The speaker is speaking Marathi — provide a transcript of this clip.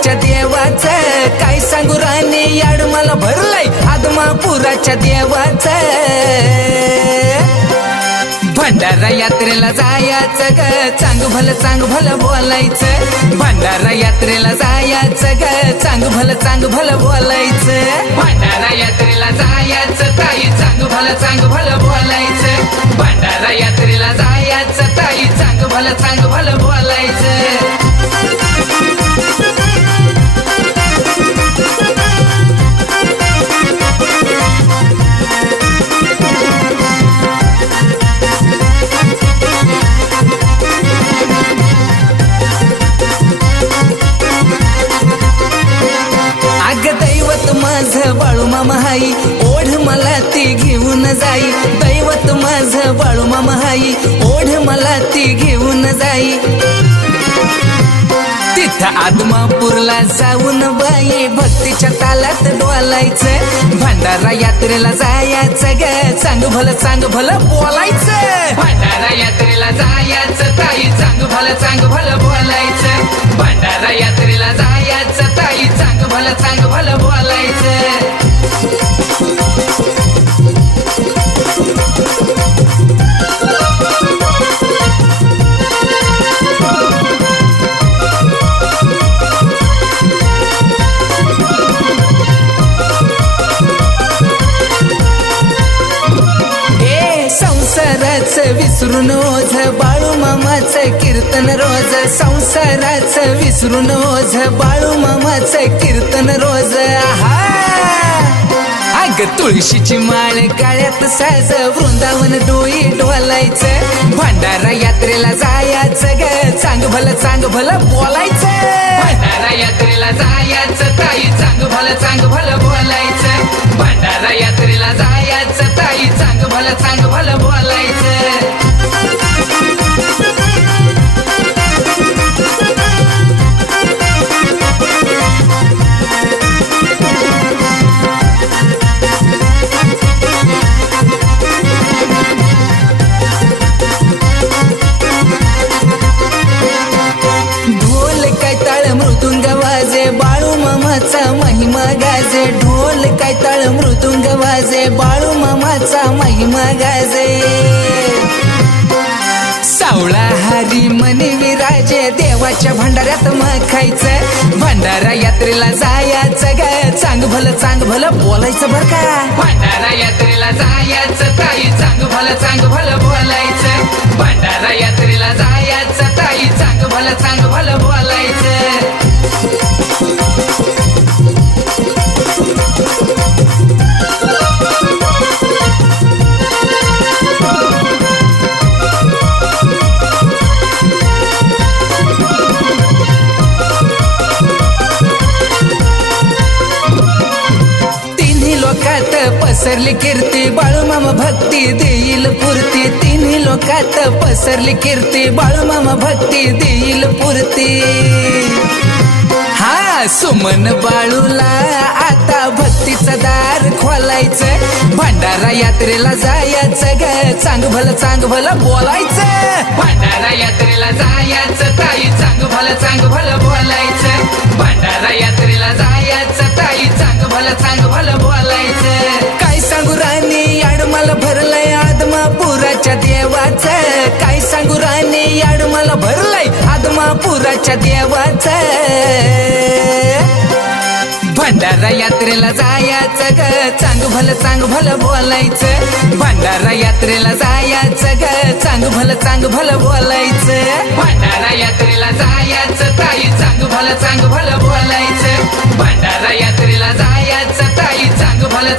आदमापुराच्या देवाचं काय सांगू राणी याड मला भरलंय आदमापुराच्या देवाचं भंडारा यात्रेला जायचं ग चांग भलं बोलायचं भंडारा यात्रेला जायचं ग चांग भलं बोलायचं भंडारा यात्रेला जायचं ताई चांग भलं बोलायचं भंडारा यात्रेला जायचं ताई चांग भलं बोलायचं माझं बाळू मामा हाई ओढ मला ती घेऊन जाई दैवत माझं बाळू मामा हाई ओढ मला ती घेऊन जाई तिथं आदमापूरला जाऊन बाई भक्तीच्या तालात डोलायचं भंडारा यात्रेला जायचं ग चांग भलं बोलायचं भंडारा यात्रेला जायचं ताई चांग भलं बोलायचं भंडारा यात्रेला जायचं ताई चांग भलं बोलायचं संसाराचं विसरून ओझ बाळू मामाचं कीर्तन रोज संसाराचं विसरून ओझ बाळू मामाचं कीर्तन रोज अग तुळशीची माळ काळ्यात साज वृंदावन डोई डोलायचं भंडारा यात्रेला जायचं ग चांग भलं बोलायचं भंडारा यात्रेला जायचं ताई चांग भलं बोलायचं भंडारा यात्रेला जायचं ताई चांग भलं बोलायचं मृदुंग वाजे बाळू मामाचा महिमा गाजे ढोल काय ताळ मृदुंग वाजे बाळू मामाचा महिमा गाजे सावळा हरी मनी विराजे देवाच्या भंडाऱ्यात मग खायचं भंडारा यात्रेला जायचं ग चांग भलं बोलायचं बर का भंडारा यात्रेला जायचं ताई चांग भलं बोलायचं भंडारा यात्रेला जायचं ताई चांग भलं बोलायचं लोकात पसरली कीर्ती बाळू मामा भक्ती देईल पुरती तिन्ही लोकात पसरली कीर्ती बाळू मामा भक्ती देईल पुरती हा सुमन बाळूला आता भक्तीचं दार खोलायचं भंडारा यात्रेला जायचं ग चांग भलं बोलायचं भंडारा यात्रेला जायचं ताई चांग भलं बोलायचं भंडारा यात्रेला जायचं ताई चांग भलं बोलायचं काय सांगू राणी याड मला भरलंय आदमापुराच्या देवाचं काय सांगू राणी याड मला भरलंय आदमापुराच्या देवाचं भंडारा यात्रेला जायचं ग चांग भलं बोलायचं भंडारा यात्रेला जायचं ग चांग भलं बोलायचं भंडारा यात्रेला जायचं ताई चांग भलं बोलायचं भंडारा यात्रेला जायचं ताई चांग भलं